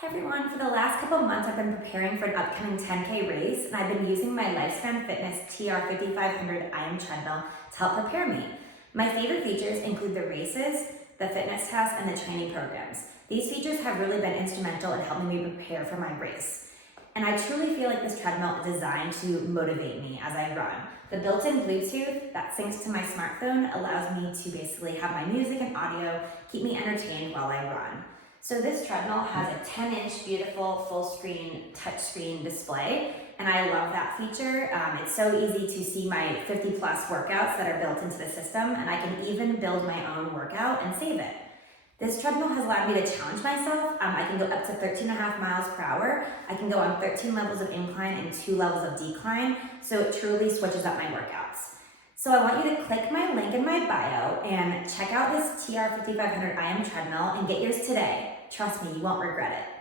Hey everyone, for the last couple of months I've been preparing for an upcoming 10K race and I've been using my LifeSpan TR5500iM Treadmill to help prepare me. My favorite features include the races, the fitness tests, and the training programs. These features have really been instrumental in helping me prepare for my race. And I truly feel like this treadmill is designed to motivate me as I run. The built-in Bluetooth that syncs to my smartphone allows me to basically have my music and audio keep me entertained while I run. So this treadmill has a 10-inch beautiful full-screen touchscreen display, and I love that feature. It's so easy to see my 50-plus workouts that are built into the system, and I can even build my own workout and save it. This treadmill has allowed me to challenge myself. I can go up to 13.5 miles per hour. I can go on 13 levels of incline and 2 levels of decline, so it truly switches up my workouts. So I want you to click my link in my bio and check out this TR5500iM treadmill and get yours today. Trust me, you won't regret it.